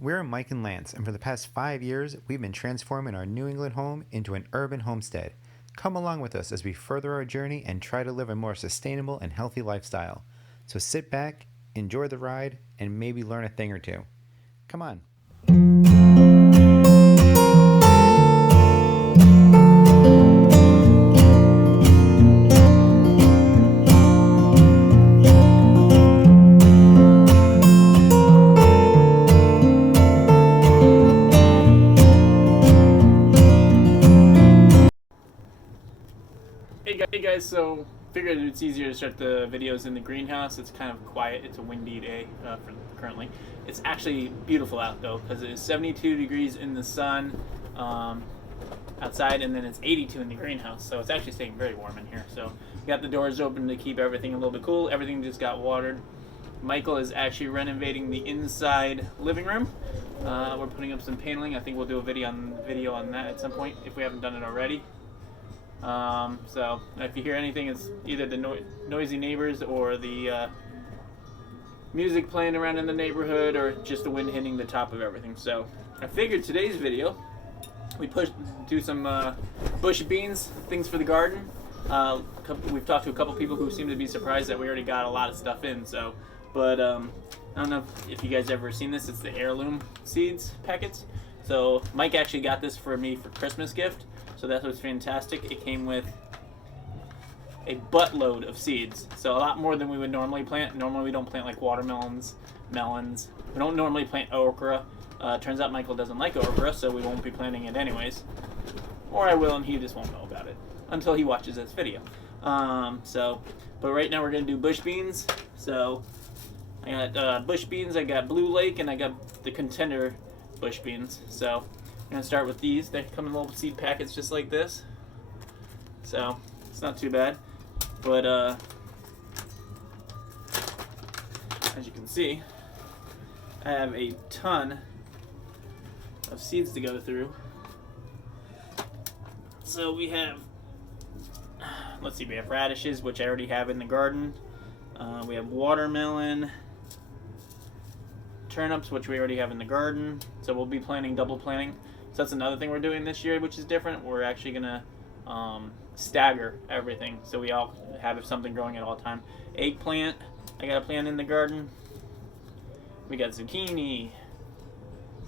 We're Mike and Lance, and for the past 5 years, we've been transforming our New England home into an urban homestead. Come along with us as we further our journey and try to live a more sustainable and healthy lifestyle. So sit back, enjoy the ride, and maybe learn a thing or two. Come on. Hey guys, so figured it's easier to start the videos in the greenhouse. It's kind of quiet. It's a windy day currently. It's actually beautiful out though, because it is 72 degrees in the sun outside, and then it's 82 in the greenhouse. So it's actually staying very warm in here. So we got the doors open to keep everything a little bit cool. Everything just got watered. Michael is actually renovating the inside living room. We're putting up some paneling. I think we'll do a video on that at some point if we haven't done it already. So if you hear anything, it's either the noisy neighbors or the music playing around in the neighborhood, or just the wind hitting the top of everything. So I figured today's video we do some bush beans, things for the garden. We've talked to a couple people who seem to be surprised that we already got a lot of stuff in. So, but I don't know if you guys ever seen this. It's the heirloom seeds packets. So Mike actually got this for me for Christmas gift. So that was fantastic. It came with a buttload of seeds. So a lot more than we would normally plant. Normally we don't plant like watermelons, melons. We don't normally plant okra. Turns out Michael doesn't like okra, so we won't be planting it anyways. Or I will, and he just won't know about it until he watches this video. But right now we're going to do bush beans. So I got bush beans, I got Blue Lake, and I got the Contender bush beans. So I'm going to start with these. They come in little seed packets just like this. So it's not too bad. But as you can see, I have a ton of seeds to go through. So we have, let's see, we have radishes, which I already have in the garden. We have watermelon, turnips, which we already have in the garden. So we'll be double planting. So that's another thing we're doing this year, which is different. We're actually gonna stagger everything, so we all have something growing at all time. Eggplant, I got a plant in the garden. We got zucchini,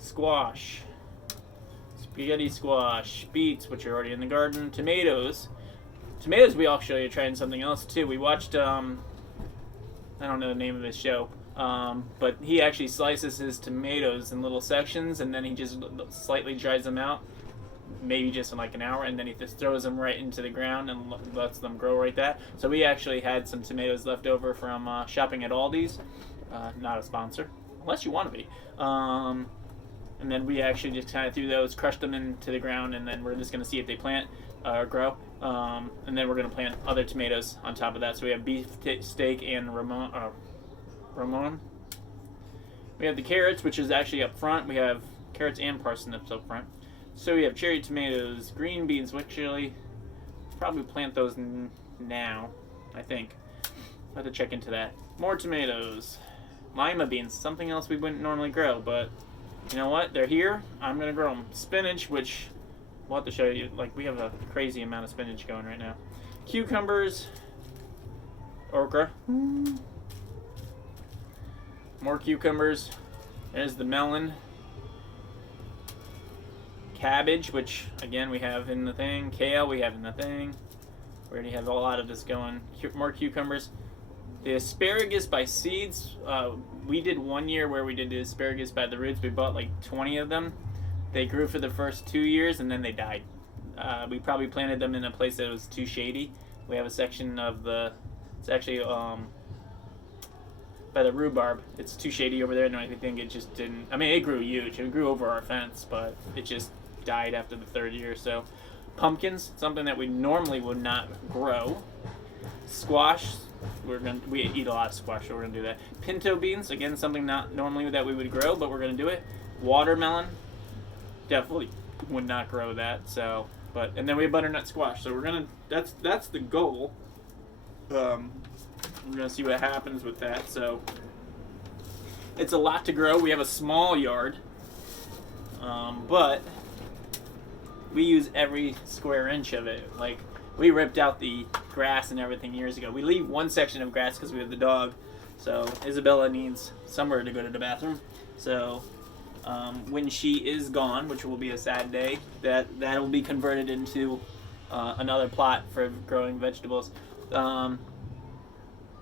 squash, spaghetti squash, beets, which are already in the garden. Tomatoes, we all show you trying something else too. We watched I don't know the name of his show. But he actually slices his tomatoes in little sections, and then he just slightly dries them out, maybe just in like an hour, and then he just throws them right into the ground and lets them grow right there. So we actually had some tomatoes left over from shopping at Aldi's. Not a sponsor, unless you want to be. And then we actually just kind of threw those, crushed them into the ground, and then we're just going to see if they plant or grow. And then we're going to plant other tomatoes on top of that. So we have beef steak and Ramon. We have the carrots, which is actually up front. We have carrots and parsnips up front. So we have cherry tomatoes, green beans, which actually probably plant those now, I think. I'll have to check into that. More tomatoes. Lima beans, something else we wouldn't normally grow, but you know what? They're here. I'm going to grow them. Spinach, which we'll have to show you. Like, we have a crazy amount of spinach going right now. Cucumbers. Okra. More cucumbers. There's the melon. Cabbage, which again we have in the thing. Kale we have in the thing. We already have a lot of this going. More cucumbers. The asparagus by seeds. We did one year where we did the asparagus by the roots. We bought like 20 of them. They grew for the first 2 years and then they died. We probably planted them in a place that was too shady. We have a section of it's actually by the rhubarb. It's too shady over there, and I think it just didn't. I mean, it grew huge. It grew over our fence, but it just died after the third year. So, pumpkins, something that we normally would not grow. Squash, we eat a lot of squash, so we're gonna do that. Pinto beans, again, something not normally that we would grow, but we're gonna do it. Watermelon, definitely would not grow that. So, and then we have butternut squash. So we're gonna. That's the goal. We're going to see what happens with that. So it's a lot to grow. We have a small yard, But we use every square inch of it. Like, we ripped out the grass and everything years ago. We leave one section of grass because we have the dog. So Isabella needs somewhere to go to the bathroom. So when she is gone, which will be a sad day, that will be converted into another plot for growing vegetables. Well,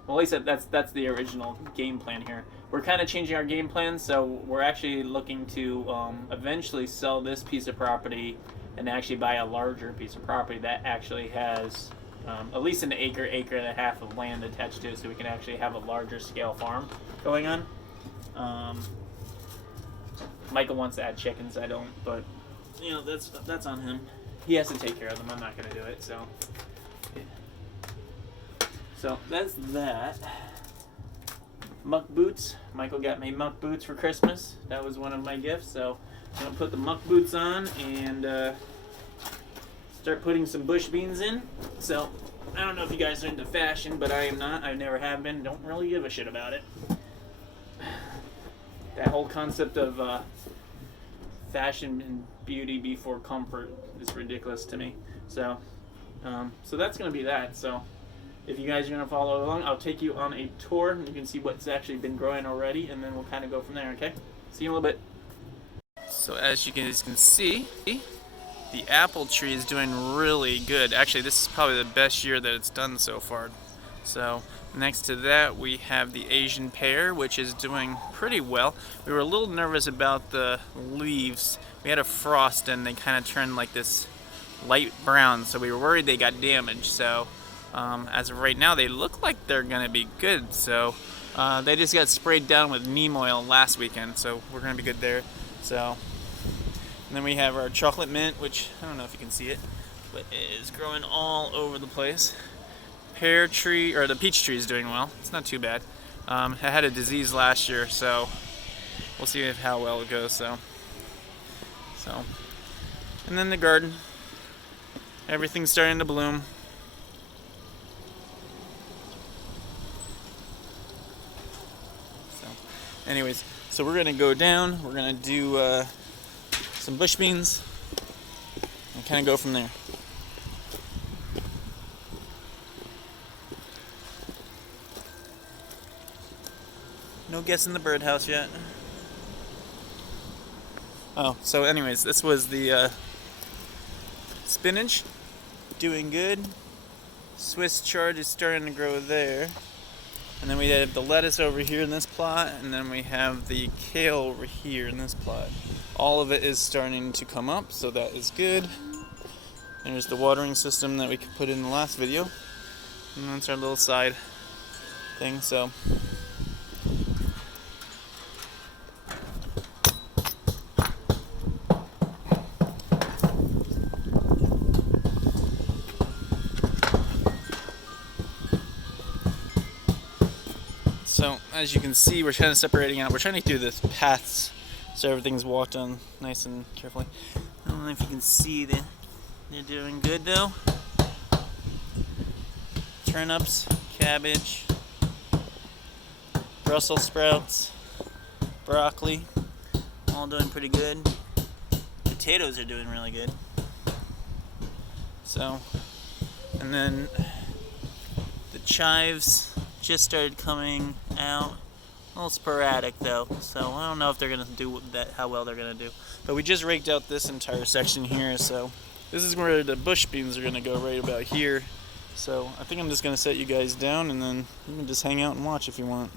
at least that's the original game plan here. We're kind of changing our game plan, so we're actually looking to eventually sell this piece of property and actually buy a larger piece of property that actually has at least an acre and a half of land attached to it, so we can actually have a larger scale farm going on. Michael wants to add chickens, I don't, but you know, that's on him. He has to take care of them. I'm not going to do it, so yeah. So that's that. Muck boots. Michael got me muck boots for Christmas. That was one of my gifts, so I'm going to put the muck boots on and start putting some bush beans in. So I don't know if you guys are into fashion, but I am not. I never have been. Don't really give a shit about it. That whole concept of fashion and beauty before comfort is ridiculous to me. So that's going to be that. So if you guys are going to follow along, I'll take you on a tour and you can see what's actually been growing already, and then we'll kind of go from there, okay? See you in a little bit. So as you guys can see, the apple tree is doing really good. Actually, this is probably the best year that it's done so far. So next to that, we have the Asian pear, which is doing pretty well. We were a little nervous about the leaves. We had a frost and they kind of turned like this light brown, so we were worried they got damaged. So as of right now, they look like they're gonna be good. So they just got sprayed down with neem oil last weekend, so we're gonna be good there. So, and then we have our chocolate mint, which I don't know if you can see it, but it is growing all over the place. Pear tree, or the peach tree, is doing well. It's not too bad. It had a disease last year, so we'll see how well it goes. So, and then the garden, everything's starting to bloom. Anyways, so we're gonna go down, we're gonna do some bush beans and kind of go from there. No guessing the birdhouse yet. Oh, so anyways, this was the spinach, doing good. Swiss chard is starting to grow there. And then we have the lettuce over here in this plot, and then we have the kale over here in this plot. All of it is starting to come up, so that is good. There's the watering system that we could put in the last video. And that's our little side thing, so. So, as you can see, we're kind of separating out. We're trying to do the paths so everything's walked on nice and carefully. I don't know if you can see that they're doing good though. Turnips, cabbage, Brussels sprouts, broccoli, all doing pretty good. Potatoes are doing really good. So, and then the chives just started coming out. A little sporadic though, so I don't know if they're gonna do that, how well they're gonna do. But we just raked out this entire section here, so this is where the bush beans are gonna go, right about here. So I think I'm just gonna set you guys down, and then you can just hang out and watch if you want.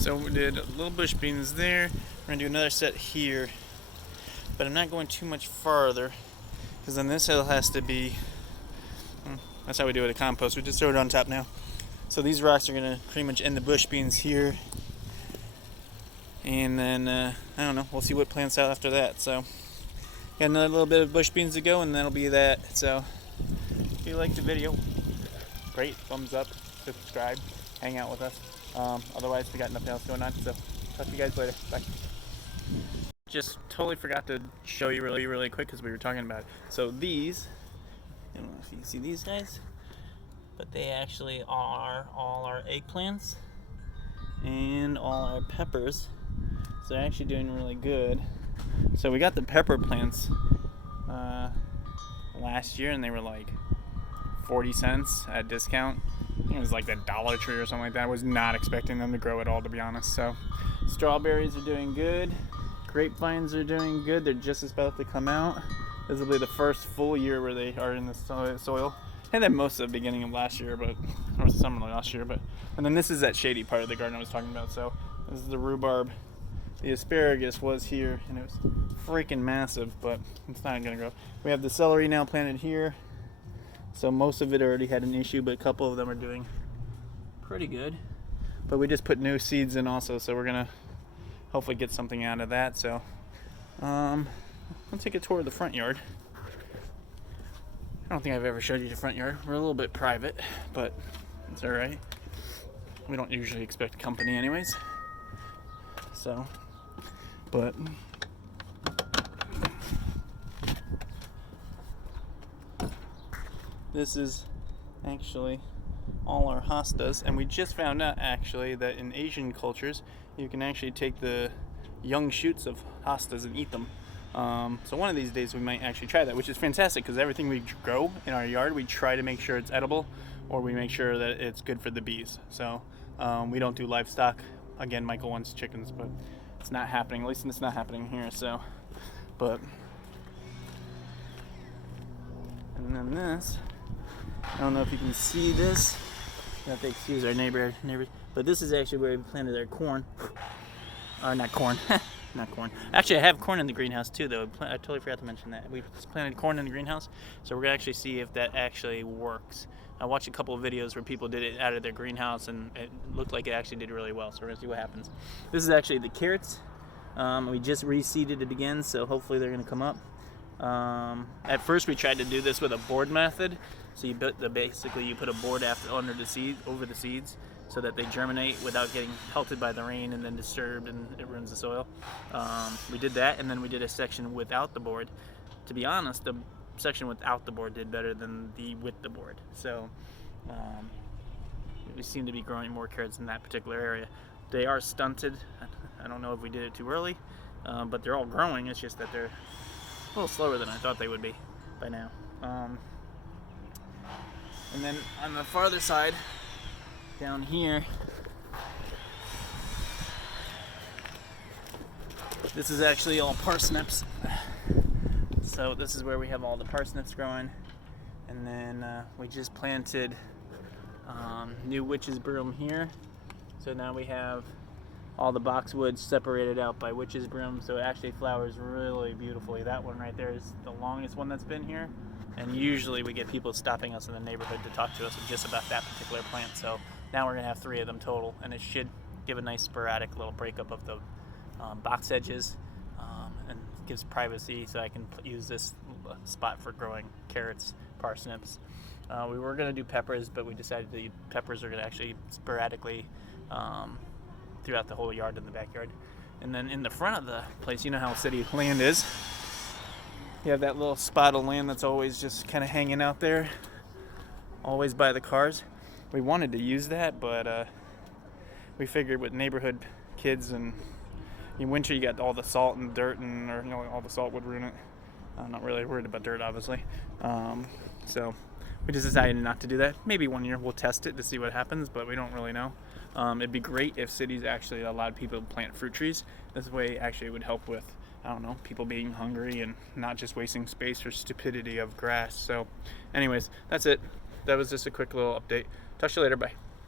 So we did little bush beans there. We're gonna do another set here, but I'm not going too much farther because then this hill has to be. That's how we do it at compost. We just throw it on top now. So these rocks are gonna pretty much end the bush beans here, and then I don't know. We'll see what plants out after that. So got another little bit of bush beans to go, and that'll be that. So if you liked the video, great, thumbs up, subscribe, hang out with us. Otherwise, we got nothing else going on. So talk to you guys later. Bye. Just totally forgot to show you really quick because we were talking about it. So these, I don't know if you can see these guys, but they actually are all our eggplants and all our peppers. So they're actually doing really good. So we got the pepper plants last year, and they were like 40 cents at discount. It was like the Dollar Tree or something like that. I was not expecting them to grow at all, to be honest. So strawberries are doing good. Grapevines are doing good. They're just about to come out. This will be the first full year where they are in the soil. And then most of the beginning of last year, or summer last year. And then this is that shady part of the garden I was talking about. So this is the rhubarb. The asparagus was here, and it was freaking massive, but it's not going to grow. We have the celery now planted here. So most of it already had an issue, but a couple of them are doing pretty good. But we just put new seeds in also, so we're going to hopefully get something out of that. So I'll take a tour of the front yard. I don't think I've ever showed you the front yard. We're a little bit private, but it's all right. We don't usually expect company anyways. So, but this is actually all our hostas, and we just found out actually that in Asian cultures you can actually take the young shoots of hostas and eat them. So one of these days we might actually try that, which is fantastic because everything we grow in our yard we try to make sure it's edible, or we make sure that it's good for the bees. So we don't do livestock. Again, Michael wants chickens, but it's not happening. At least it's not happening here. So, but and then this. I don't know if you can see this. You have to excuse our neighbors, but this is actually where we planted our corn. Not corn. Not corn. Actually, I have corn in the greenhouse too, though. I totally forgot to mention that. We planted corn in the greenhouse, so we're going to actually see if that actually works. I watched a couple of videos where people did it out of their greenhouse, and it looked like it actually did really well, so we're going to see what happens. This is actually the carrots. We just reseeded it again, so hopefully they're going to come up. At first, we tried to do this with a board method. So you basically you put a board over the seeds, so that they germinate without getting pelted by the rain and then disturbed and it ruins the soil. We did that, and then we did a section without the board. To be honest, the section without the board did better than the with the board. So we seem to be growing more carrots in that particular area. They are stunted. I don't know if we did it too early, but they're all growing. It's just that they're a little slower than I thought they would be by now. And then on the farther side, down here, this is actually all parsnips. So this is where we have all the parsnips growing. And then we just planted new witch's broom here. So now we have all the boxwoods separated out by witch's broom, so it actually flowers really beautifully. That one right there is the longest one that's been here. And usually we get people stopping us in the neighborhood to talk to us just about that particular plant. So now we're going to have 3 of them total, and it should give a nice sporadic little breakup of the box edges, and gives privacy, so I can use this spot for growing carrots, parsnips. We were going to do peppers, but we decided the peppers are going to actually sporadically throughout the whole yard in the backyard. And then in the front of the place, you know how city land is. You have that little spot of land that's always just kind of hanging out there, always by the cars. We wanted to use that, but we figured with neighborhood kids, and in winter you got all the salt and dirt, and all the salt would ruin it. I'm not really worried about dirt, obviously. So we just decided not to do that. Maybe one year we'll test it to see what happens, but we don't really know. It'd be great if cities actually allowed people to plant fruit trees. This way actually it would help with, I don't know, people being hungry and not just wasting space or stupidity of grass. So anyways, that's it. That was just a quick little update. Talk to you later. Bye.